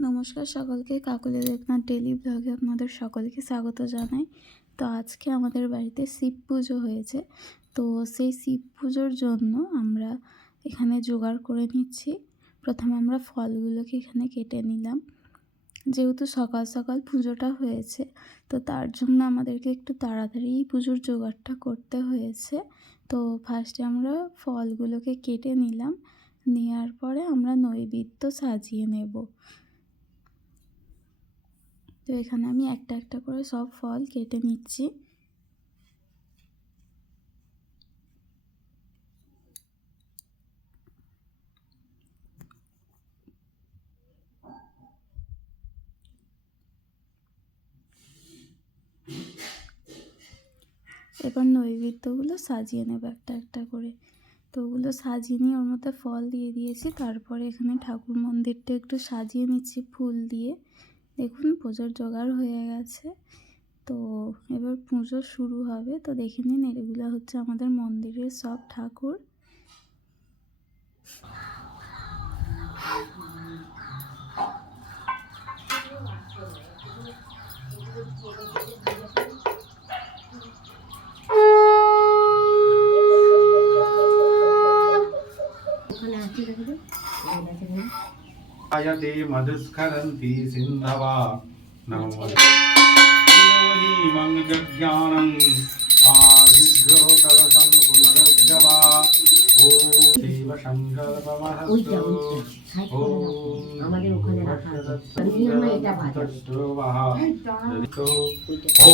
নমস্কার সকলকে, কাকলি দেবনাথ ডেইলি ব্লগে আপনাদের সকলকে স্বাগত জানাই। তো আজকে আমাদের বাড়িতে শিব পুজো হয়েছে। তো সেই শিব পুজোর জন্য আমরা এখানে জোগাড় করে নিচ্ছি। প্রথমে আমরা ফলগুলোকে এখানে কেটে নিলাম। যেহেতু সকাল সকাল পুজোটা হয়েছে, তো তার জন্য আমাদেরকে একটু তাড়াতাড়ি পুজোর জোগাড়টা করতে হয়েছে। তো ফার্স্টে আমরা ফলগুলোকে কেটে নিলাম, নেওয়ার পরে আমরা নৈবেদ্য সাজিয়ে নেব। তো এখানে আমি একটা একটা করে সব ফল কেটে নিচ্ছি। এবার নৈবেদ্যগুলো সাজিয়ে নেব একটা একটা করে। তো ওগুলো সাজিয়ে নিয়ে ওর মধ্যে ফল দিয়ে দিয়েছি। তারপরে এখানে ঠাকুর মন্দিরটা একটু সাজিয়ে নিচ্ছি ফুল দিয়ে। দেখুন পুজোর জোগাড় হয়ে গেছে। তো এবার পুজো শুরু হবে। তো দেখে নিন, এগুলো হচ্ছে আমাদের মন্দিরের সব ঠাকুর। आयते मधुस्खरन्ति सिन्धवा नमो मंगज्ञानम् आयुध्यो कलशं पुनरुज्जवा ॐ शिव संकल्पमहस्तु আমাদের ওখানে রাখা আছে আমরা এটা বাজাবো। ॐ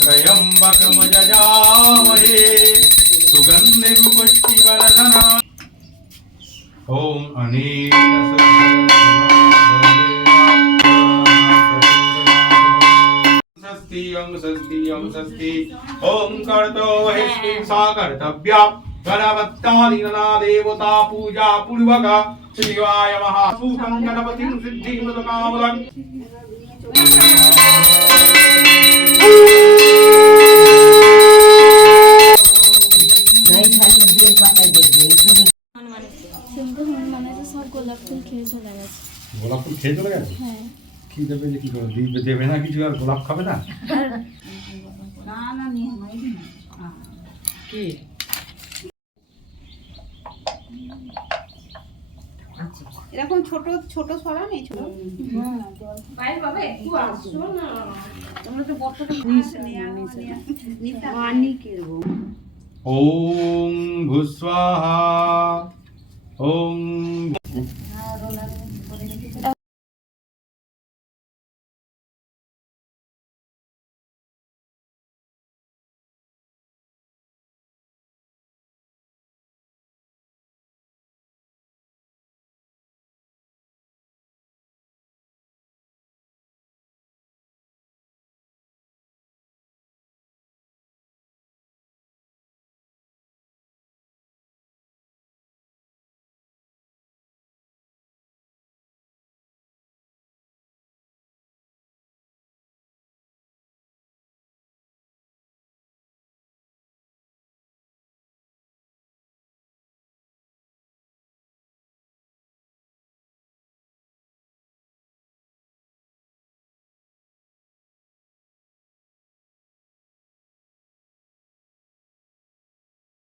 त्र्यम्बकमजजामहे सुगन्धिं पुष्टिवर्धना ॐ अनेन षष्ठी ॐ कर्तो वहिष्ठी सा कर्तव्या गणपत्यादिना देवता पूजा पूर्वक शिवाय महासूतं गणपतिं सिद्धिमुदकामदं সিন্ধু হনুমানের সব গোলাপ ফুল খেয়ে চলে গেছে। গোলাপ ফুল খেয়ে চলে গেছে? হ্যাঁ। কি দেবে যে কি করে দেবে না কিছু, আর গোলাপ খাবে না? কি এরকম ছোট ছোট ছড়া নেই, ছোট বাইরে বাবা একটু আসছো না, তোমরা তো বড়টা ওম ভূস্বাহা ওম